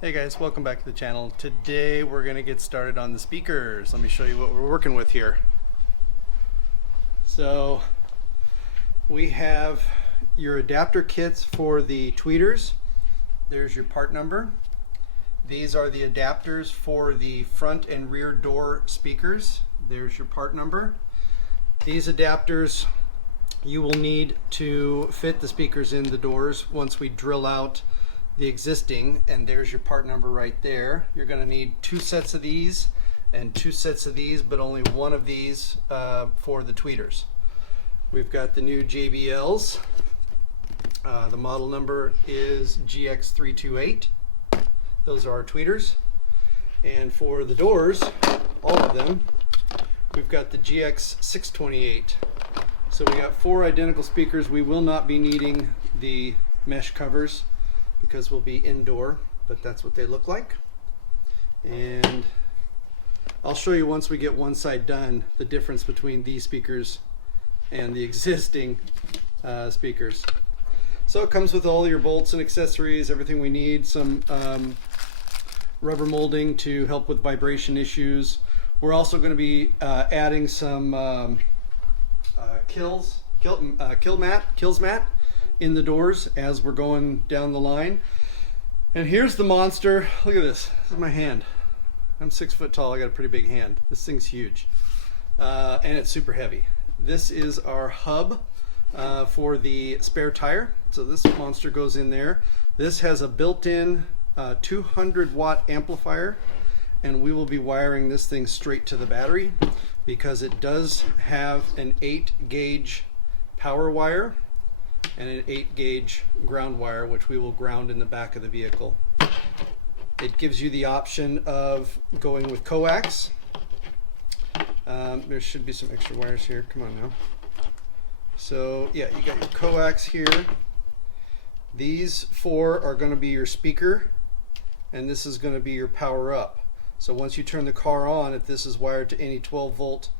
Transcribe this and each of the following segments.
Hey guys, welcome back to the channel. Today we're going to get started on the speakers. Let me show you what we're working with here. So we have your adapter kits for the tweeters. There's your part number. These are the adapters for the front and rear door speakers. There's your part number. These adapters you will need to fit the speakers in the doors once we drill out the existing, and there's your part number right there. You're going to need 2 sets of these and 2 sets of these, but only one of these for the tweeters. We've got the new JBLs. The model number is GX328. Those are our tweeters. And for the doors, all of them, we've got the GX628. So we got 4 identical speakers. We will not be needing the mesh covers because we'll be indoor, but that's what they look like. And I'll show you once we get one side done the difference between these speakers and the existing speakers. So it comes with all your bolts and accessories, everything we need, some rubber molding to help with vibration issues. We're also going to be adding some kills mat in the doors as we're going down the line. And here's the monster. Look at this. This is my hand. I'm 6 foot tall. I got a pretty big hand. This thing's huge. And it's super heavy. This is our hub for the spare tire. So this monster goes in there. This has a built-in 200 watt amplifier, and we will be wiring this thing straight to the battery because it does have an 8 gauge power wire and an 8 gauge ground wire, which we will ground in the back of the vehicle. It gives you the option of going with coax. There should be some extra wires here. Come on now. So yeah, you got your coax here. These 4 are going to be your speaker, and this is going to be your power up. So once you turn the car on, if this is wired to any 12 volt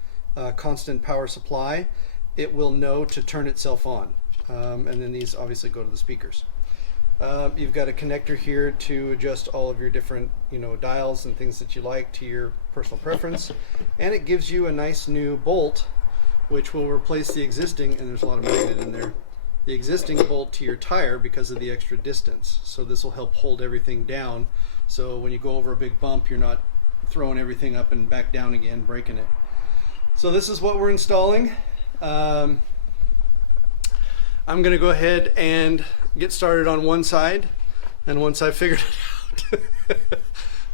constant power supply, it will know to turn itself on. And then these obviously go to the speakers. You've got a connector here to adjust all of your different dials and things that you like to your personal preference, and it gives you a nice new bolt which will replace the existing, and there's a lot of magnet in there, the existing bolt to your tire because of the extra distance. So this will help hold everything down, so when you go over a big bump you're not throwing everything up and back down again, breaking it. So this is what we're installing. I'm going to go ahead and get started on one side, and once I've figured it out,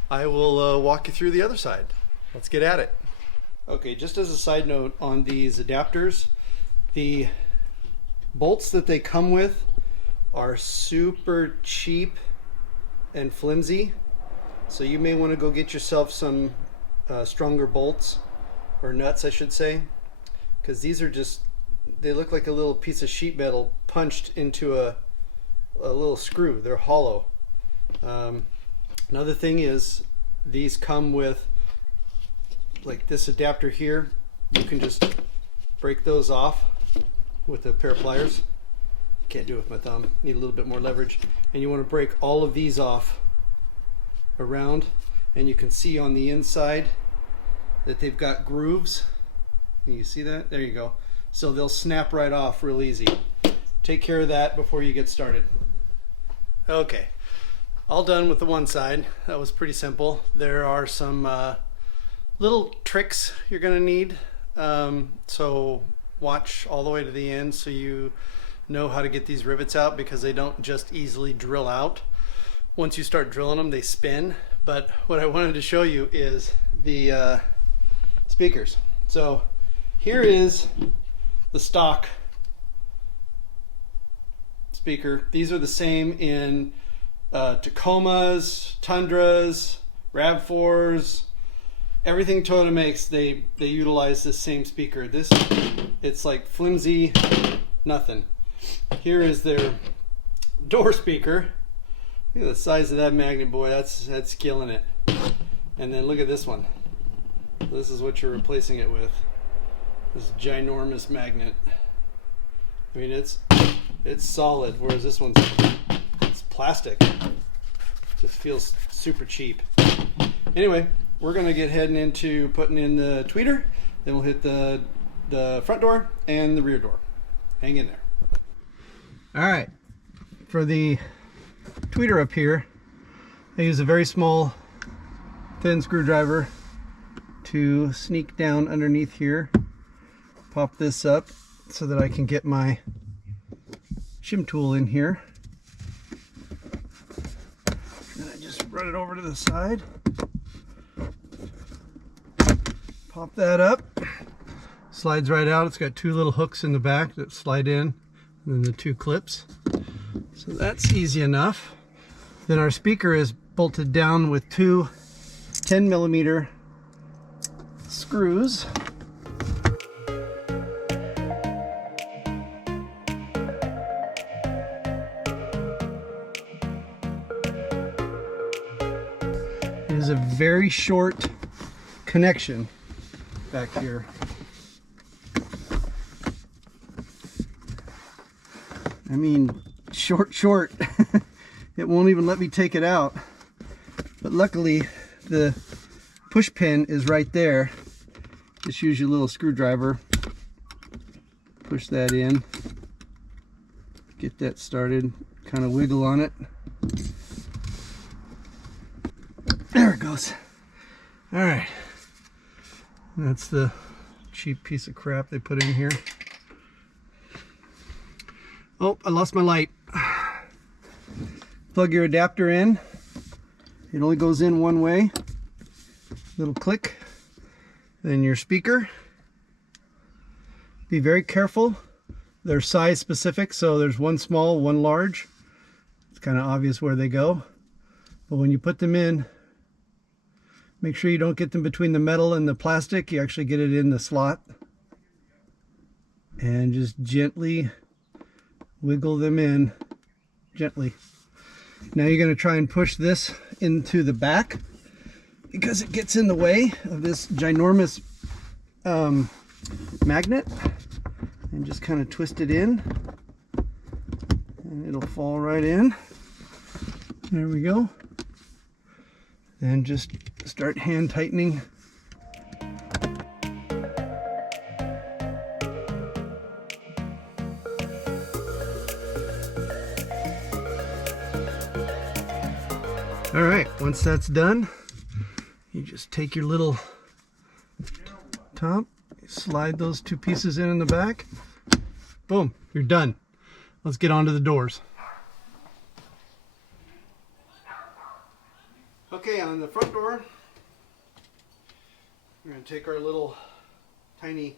I will walk you through the other side. Let's get at it. Okay, just as a side note on these adapters, the bolts that they come with are super cheap and flimsy, so you may want to go get yourself some stronger bolts, or nuts I should say, because these are just, they look like a little piece of sheet metal punched into a little screw. They're hollow. Another thing is these come with, like this adapter here, you can just break those off with a pair of pliers. Can't do it with my thumb. Need a little bit more leverage. And you want to break all of these off around, and you can see on the inside that they've got grooves. Can you see that? There you go. So they'll snap right off real easy. Take care of that before you get started. Okay, all done with the one side. That was pretty simple. There are some little tricks you're gonna need. So watch all the way to the end so you know how to get these rivets out, because they don't just easily drill out. Once you start drilling them, they spin. But what I wanted to show you is the speakers. So here is the stock speaker. These are the same in Tacomas, Tundras, Rav4s, everything Toyota makes. They utilize this same speaker. This, it's like flimsy nothing. Here is their door speaker. Look at the size of that magnet, boy. That's killing it. And then look at this one. This is what you're replacing it with. This ginormous magnet. I mean, it's solid, whereas this one's, it's plastic. Just feels super cheap. Anyway, we're gonna get heading into putting in the tweeter. Then we'll hit the front door and the rear door. Hang in there. All right, for the tweeter up here, I use a very small, thin screwdriver to sneak down underneath here, pop this up so that I can get my shim tool in here. And I just run it over to the side, pop that up, slides right out. It's got two little hooks in the back that slide in, and then the two clips. So that's easy enough. Then our speaker is bolted down with two 10mm screws. It is a very short connection back here. I mean, short. It won't even let me take it out. But luckily, the push pin is right there. Just use your little screwdriver. Push that in. Get that started. Kind of wiggle on it. There it goes. All right. That's the cheap piece of crap they put in here. Oh, I lost my light. Plug your adapter in. It only goes in one way. Little click. Then your speaker. Be very careful. They're size specific, so there's one small, one large. It's kind of obvious where they go. But when you put them in, make sure you don't get them between the metal and the plastic. You actually get it in the slot. And just gently wiggle them in. Gently. Now you're going to try and push this into the back because it gets in the way of this ginormous magnet, and just kind of twist it in and it'll fall right in. There we go. Then just start hand tightening. All right, once that's done, you just take your little top, slide those two pieces in the back. Boom, you're done. Let's get on to the doors. Okay, on the front door, we're going to take our little tiny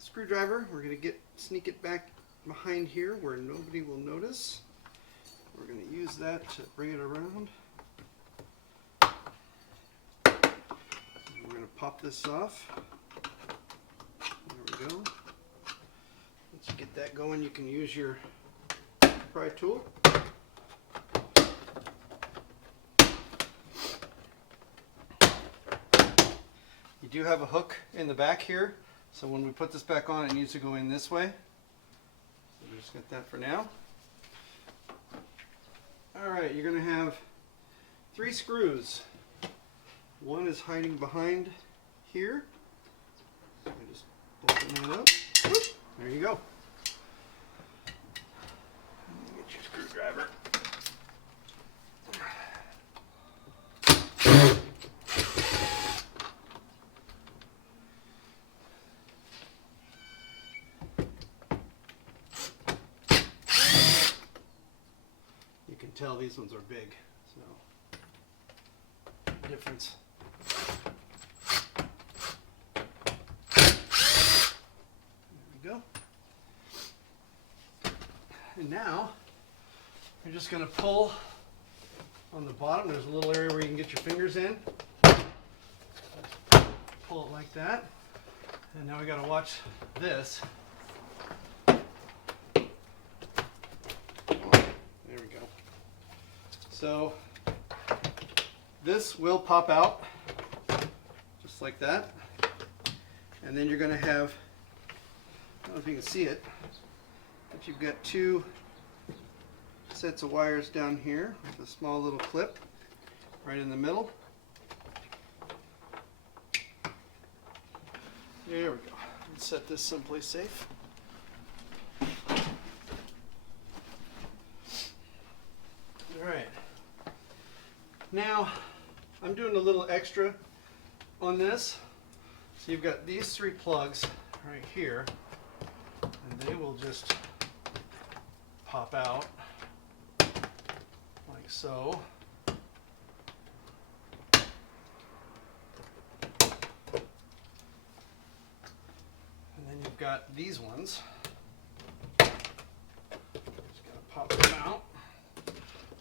screwdriver. We're going to sneak it back behind here where nobody will notice. We're going to use that to bring it around. We're going to pop this off. There we go. Once you get that going, you can use your pry tool. You do have a hook in the back here, so when we put this back on, it needs to go in this way. So we just got that for now. Alright, you're going to have 3 screws. One is hiding behind here. So I just open that up. Whoop, there you go. Get your screwdriver. You can tell these ones are big, so difference. There we go. And now you're just going to pull on the bottom. There's a little area where you can get your fingers in. Pull it like that. And now we got to watch this. There we go. So this will pop out just like that. And then you're going to have, I don't know if you can see it, but you've got 2 sets of wires down here with a small little clip. right in the middle. There we go. Let's set this someplace safe. All right. Now, I'm doing a little extra on this. So you've got these 3 plugs right here, and they will just pop out like so. And then you've got these ones. Just gotta pop them out.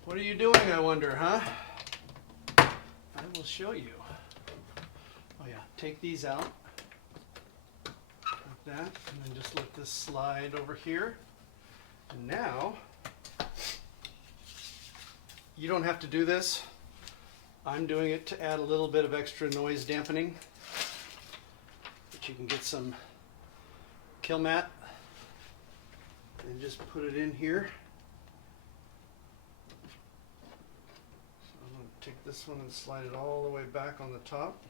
What are you doing, I wonder, huh? I will show you. Oh yeah, take these out like that, and then just let this slide over here. And now, you don't have to do this. I'm doing it to add a little bit of extra noise dampening. But you can get some kill mat and just put it in here. So I'm going to take this one and slide it all the way back on the top.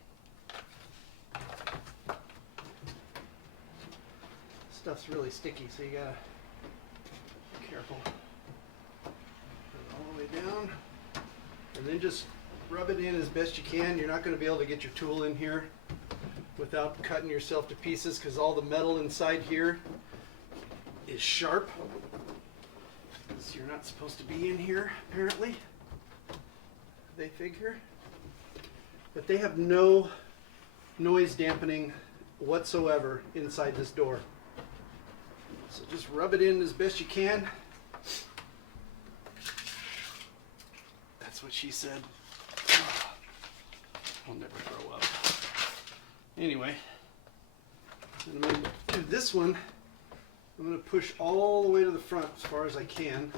Stuff's really sticky, so you gotta be careful. Put it all the way down, and then just rub it in as best you can. You're not going to be able to get your tool in here without cutting yourself to pieces, because all the metal inside here is sharp. So you're not supposed to be in here, apparently. They figure. But they have no noise dampening whatsoever inside this door. So just rub it in as best you can. That's what she said. I'll never grow up. Anyway, I'm going to do this one. I'm going to push all the way to the front as far as I can.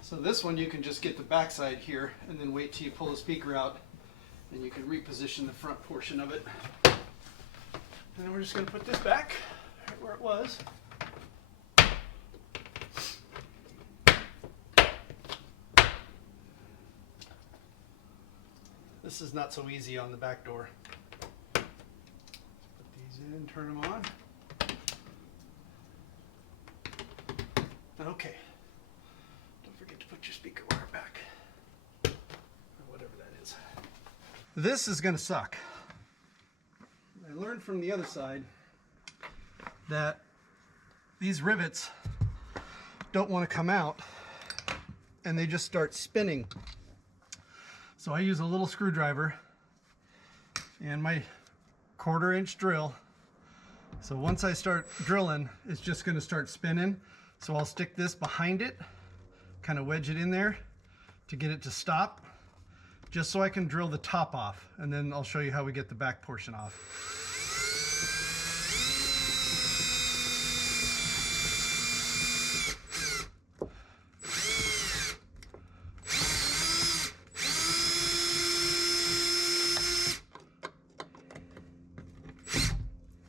So this one you can just get the backside here and then wait till you pull the speaker out, and you can reposition the front portion of it. And then we're just going to put this back right where it was. This is not so easy on the back door. Put these in, turn them on. Okay. Put your speaker wire back, or whatever that is. This is going to suck. I learned from the other side that these rivets don't want to come out, and they just start spinning. So I use a little screwdriver and my 1/4 inch drill. So once I start drilling, it's just going to start spinning. So I'll stick this behind it, kind of wedge it in there to get it to stop, just so I can drill the top off, and then I'll show you how we get the back portion off.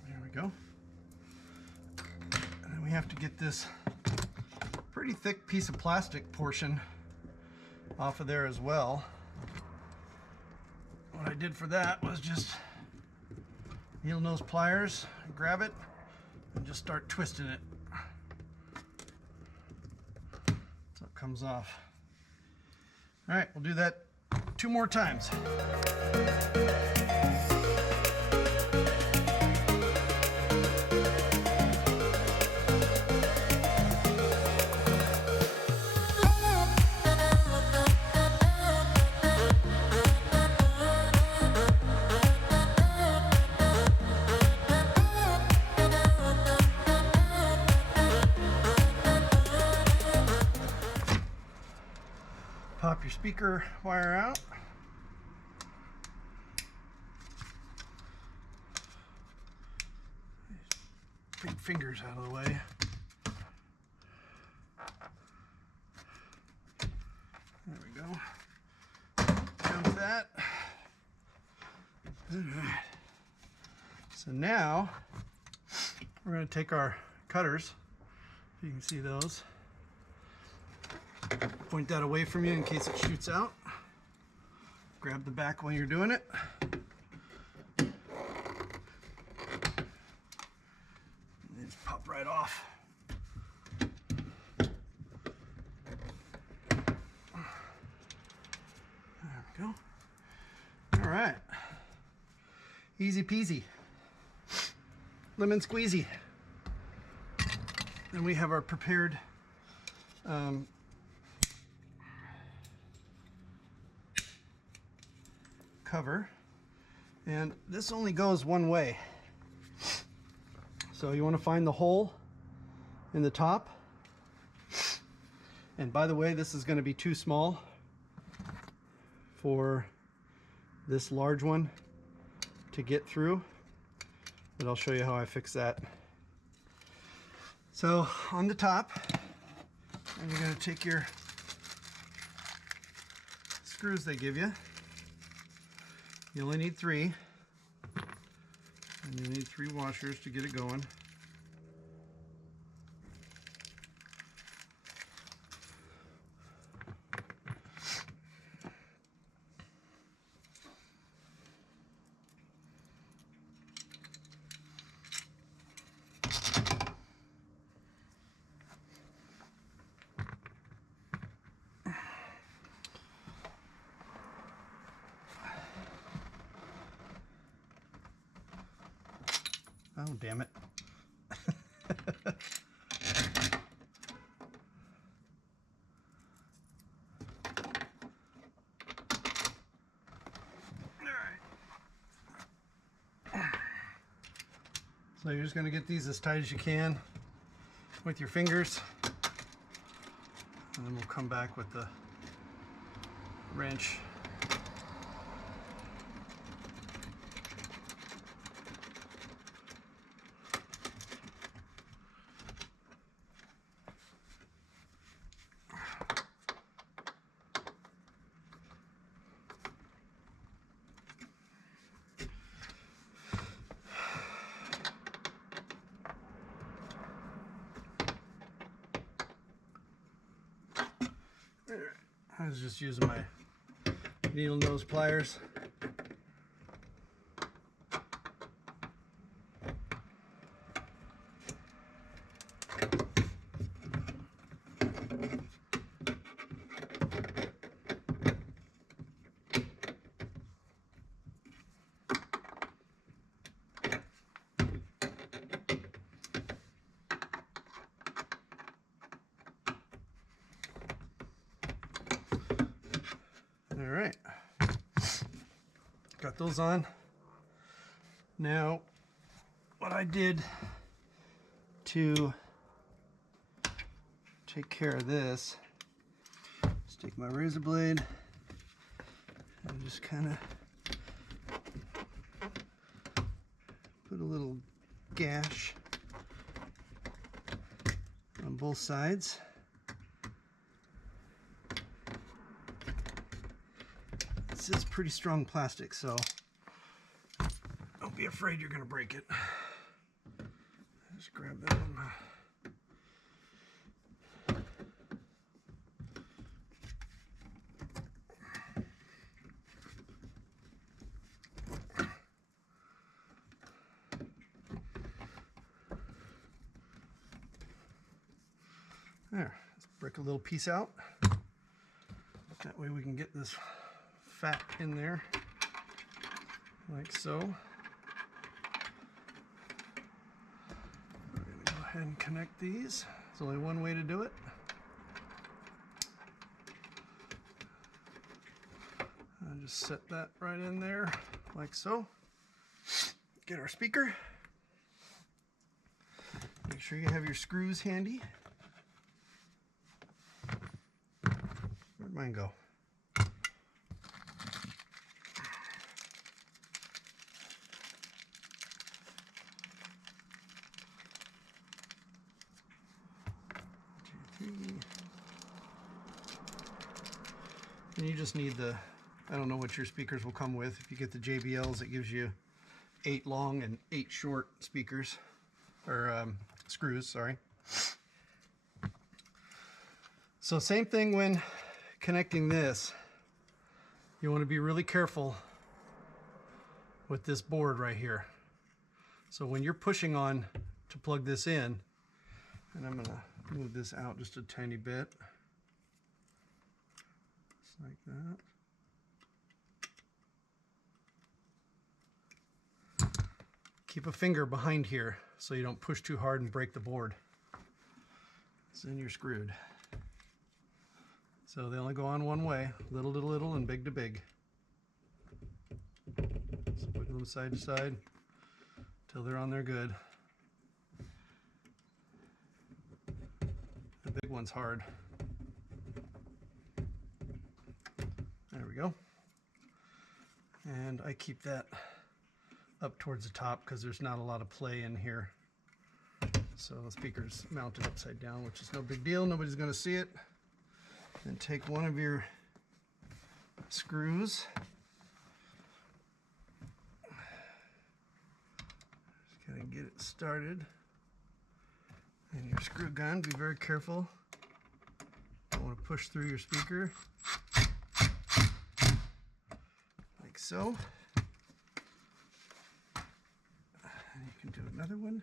There we go. And then we have to get this pretty thick piece of plastic portion off of there as well. What I did for that was just needle nose pliers, grab it, and just start twisting it so it comes off. All right, we'll do that 2 more times. pop your speaker wire out. Big fingers out of the way. There we go. Jump that. All right. So now we're going to take our cutters. If you can see those. Point that away from you in case it shoots out. Grab the back when you're doing it. And just pop right off. There we go. All right. Easy peasy. Lemon squeezy. And we have our prepared cover, and this only goes one way, so you want to find the hole in the top. And by the way, this is going to be too small for this large one to get through, but I'll show you how I fix that. So on the top, and you're going to take your screws they give you. You only need 3, and you need 3 washers to get it going. Oh, damn it. So you're just going to get these as tight as you can with your fingers, and then we'll come back with the wrench. I was just using my needle nose pliers. All right, got those on. Now, what I did to take care of this is take my razor blade and just kind of put a little gash on both sides. This is pretty strong plastic, so don't be afraid you're going to break it. Just grab that one. There, let's break a little piece out. That way we can get this fat in there, like so. We're going to go ahead and connect these. There's only one way to do it. I'll just set that right in there, like so. Get our speaker. Make sure you have your screws handy. Where'd mine go? And you just need the, I don't know what your speakers will come with. If you get the JBLs, it gives you 8 long and 8 short speakers, or screws, sorry. So same thing when connecting this. You want to be really careful with this board right here. So when you're pushing on to plug this in, and I'm going to move this out just a tiny bit, just like that. Keep a finger behind here so you don't push too hard and break the board. So then you're screwed. So they only go on one way, little to little and big to big. So wiggle them side to side until they're on there good. The big one's hard. There we go. And I keep that up towards the top because there's not a lot of play in here. So the speaker's mounted upside down, which is no big deal. Nobody's going to see it. Then take one of your screws. Just gotta get it started. And your screw gun, be very careful. Don't want to push through your speaker. Like so. And you can do another one.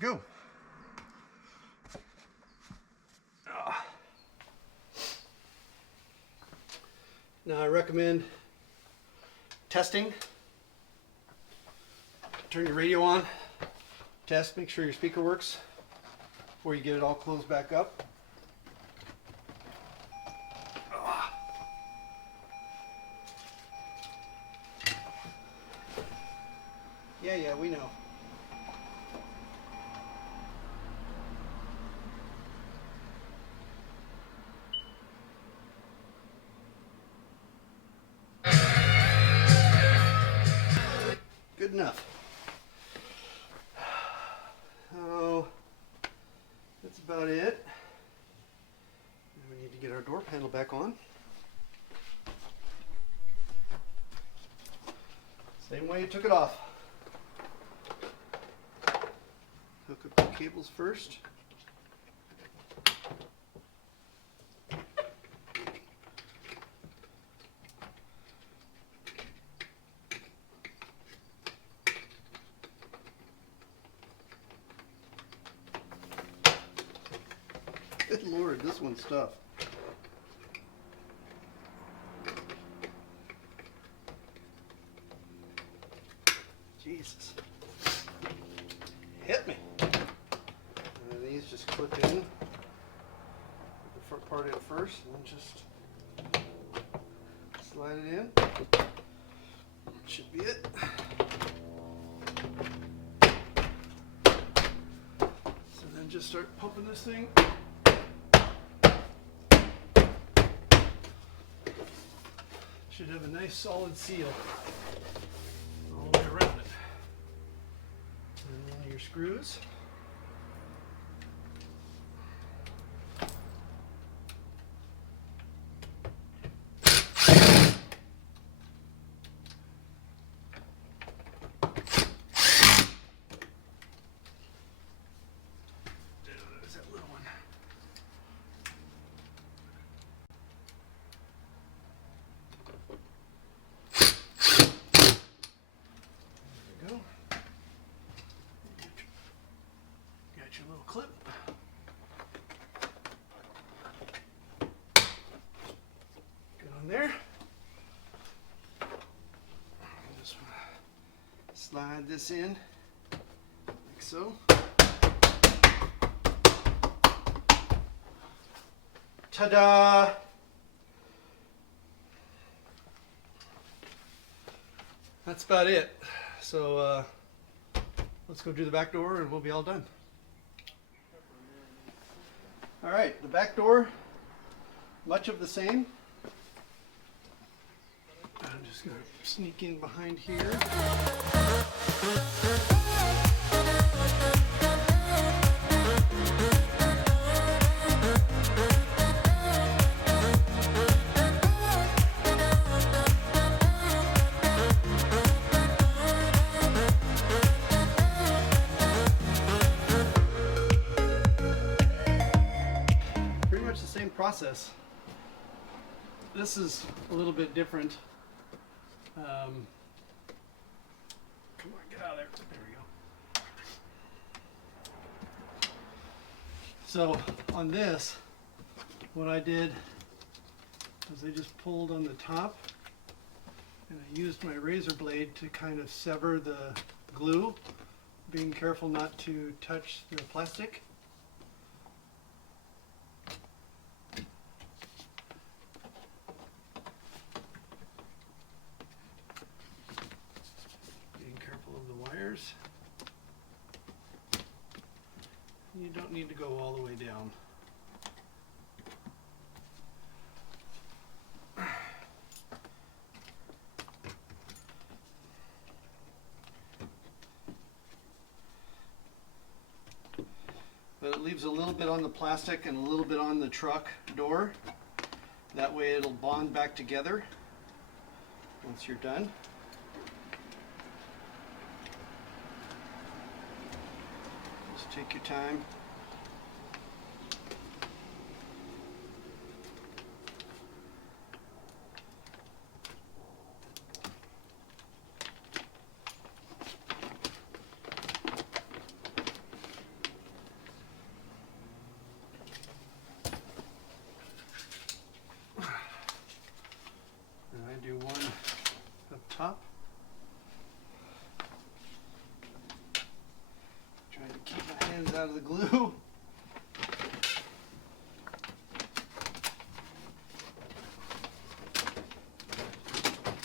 Go. Now I recommend testing. Turn your radio on, test, make sure your speaker works before you get it all closed back up. Yeah, we know. Good enough. So that's about it. And we need to get our door panel back on. Same way you took it off. Hook up the cables first. Good Lord, this one's tough. Jesus. Hit me. And these just clip in. Put the front part in first and then just slide it in. That should be it. So then just start pumping this thing. Should have a nice solid seal all the way around it. And then your screws. There's that little one. Got your little clip. Get on there. Just slide this in like so. Ta-da! That's about it. So let's go do the back door and we'll be all done. All right, the back door, much of the same. I'm just going to sneak in behind here. Pretty much the same process. This is a little bit different. Come on, get out of there. There we go. So on this, what I did was I just pulled on the top and I used my razor blade to kind of sever the glue, being careful not to touch the plastic. You don't need to go all the way down. But it leaves a little bit on the plastic and a little bit on the truck door. That way it'll bond back together once you're done. Take your time. And I do one up top. Trying to keep my hands out of the glue.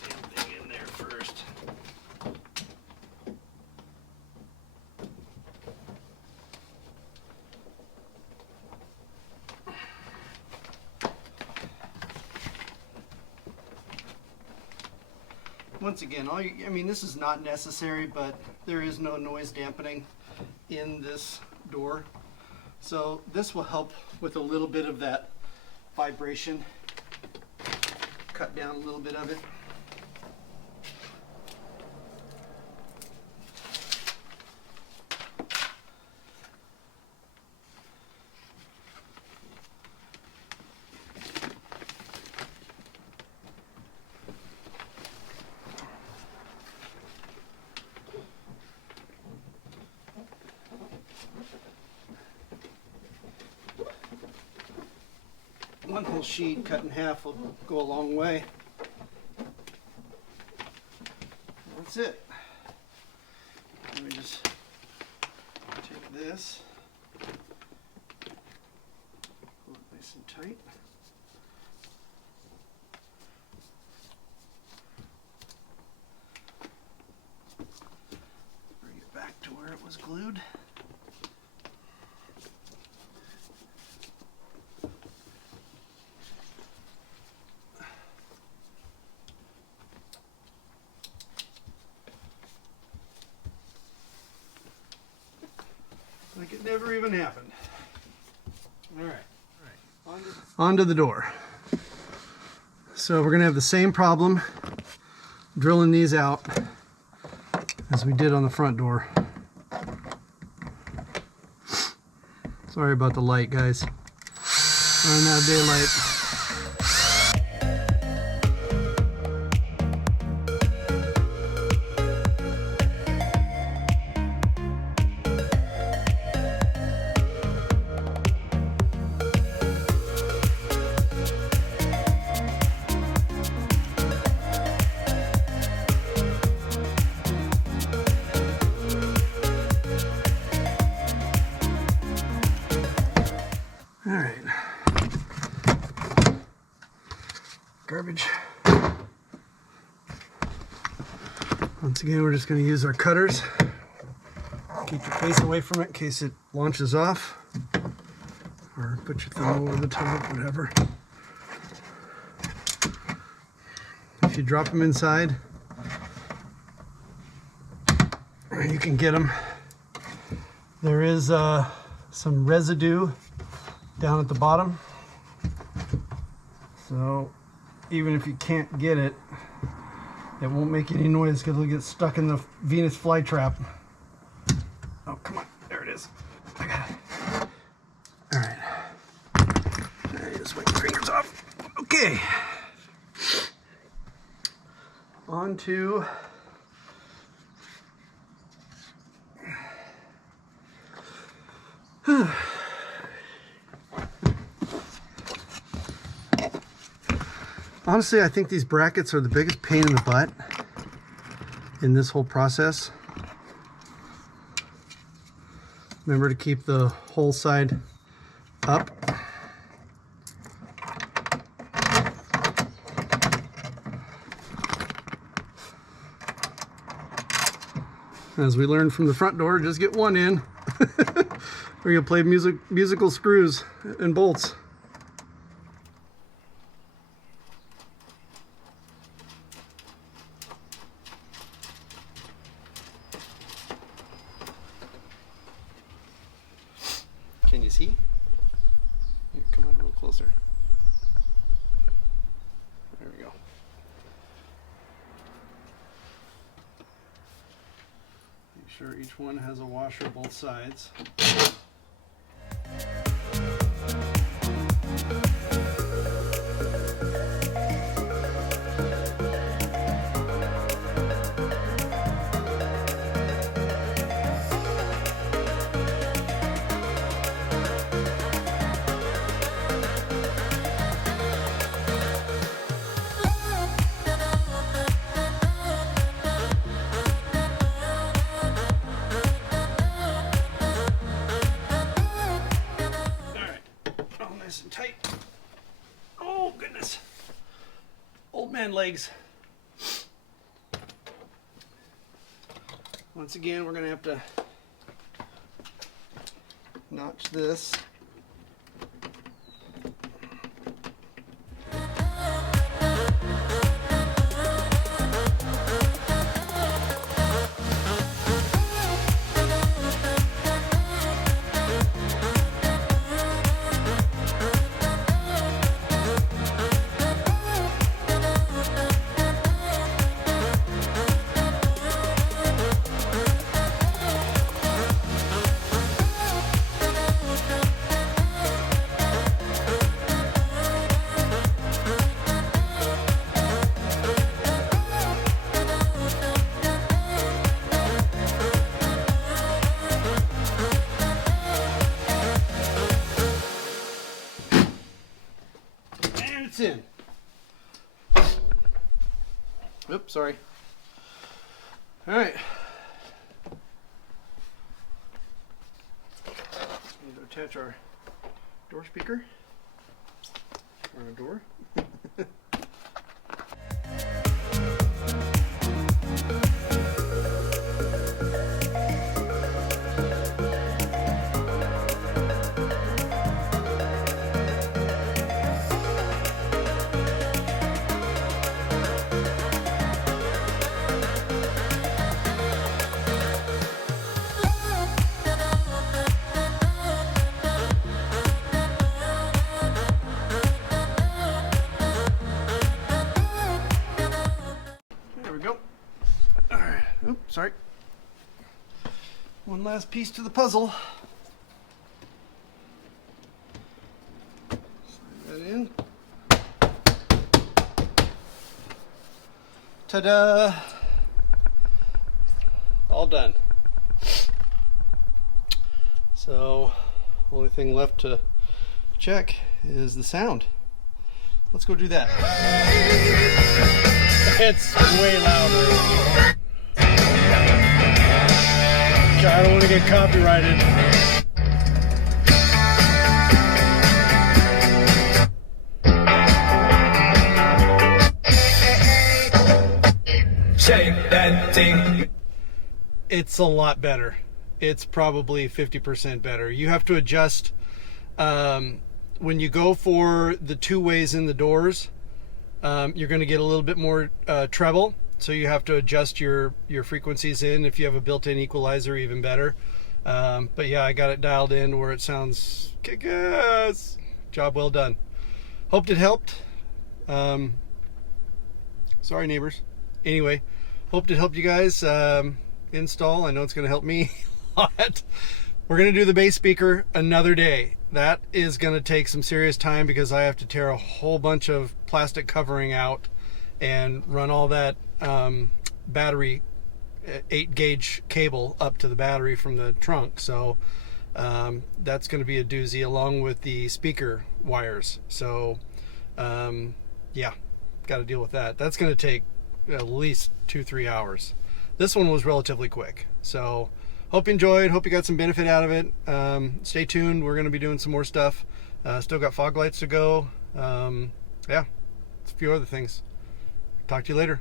Damn thing in there first. Once again, I mean, this is not necessary, but there is no noise dampening in this door, so this will help with a little bit of that vibration, cut down a little bit of it. One whole sheet cut in half will go a long way. That's it. Let me just take this, pull it nice and tight. Bring it back to where it was glued. Like it never even happened. All right. Onto the door. So we're gonna have the same problem drilling these out as we did on the front door. Sorry about the light, guys. Running out of daylight. garbage. Once again, we're just going to use our cutters. Keep your face away from it in case it launches off. Or put your thumb over the top, whatever. If you drop them inside, you can get them. There is some residue down at the bottom. So even if you can't get it, it won't make any noise because it'll get stuck in the Venus flytrap. Oh, come on. There it is. I got it. All right. I just wipe my fingers off. Okay. On to honestly, I think these brackets are the biggest pain in the butt in this whole process. Remember to keep the whole side up. As we learned from the front door, just get one in. We're gonna play musical screws and bolts. Can you see? Here, come on a little closer. There we go. Make sure each one has a washer both sides. And tight. Oh goodness, old man legs. Once again, we're gonna have to notch this. In. Oops, sorry. All right. Need to attach our door speaker or a door. Sorry. One last piece to the puzzle. Slide that in. Ta-da! All done. So, only thing left to check is the sound. Let's go do that. It's way louder. I don't want to get copyrighted. It's a lot better. It's probably 50% better. You have to adjust when you go for the two ways in the doors. You're going to get a little bit more treble, so you have to adjust your frequencies in. If you have a built-in equalizer, even better. But yeah, I got it dialed in where it sounds kick-ass. Job well done. Hoped it helped. Sorry, neighbors. Anyway, hoped it helped you guys install. I know it's going to help me a lot. We're going to do the bass speaker another day. That is going to take some serious time because I have to tear a whole bunch of plastic covering out and run all that battery 8-gauge cable up to the battery from the trunk. So that's going to be a doozy, along with the speaker wires. So yeah, got to deal with that. That's going to take at least 2-3 hours. This one was relatively quick. So hope you enjoyed. Hope you got some benefit out of it. Stay tuned. We're going to be doing some more stuff. Still got fog lights to go. Yeah, it's a few other things. Talk to you later.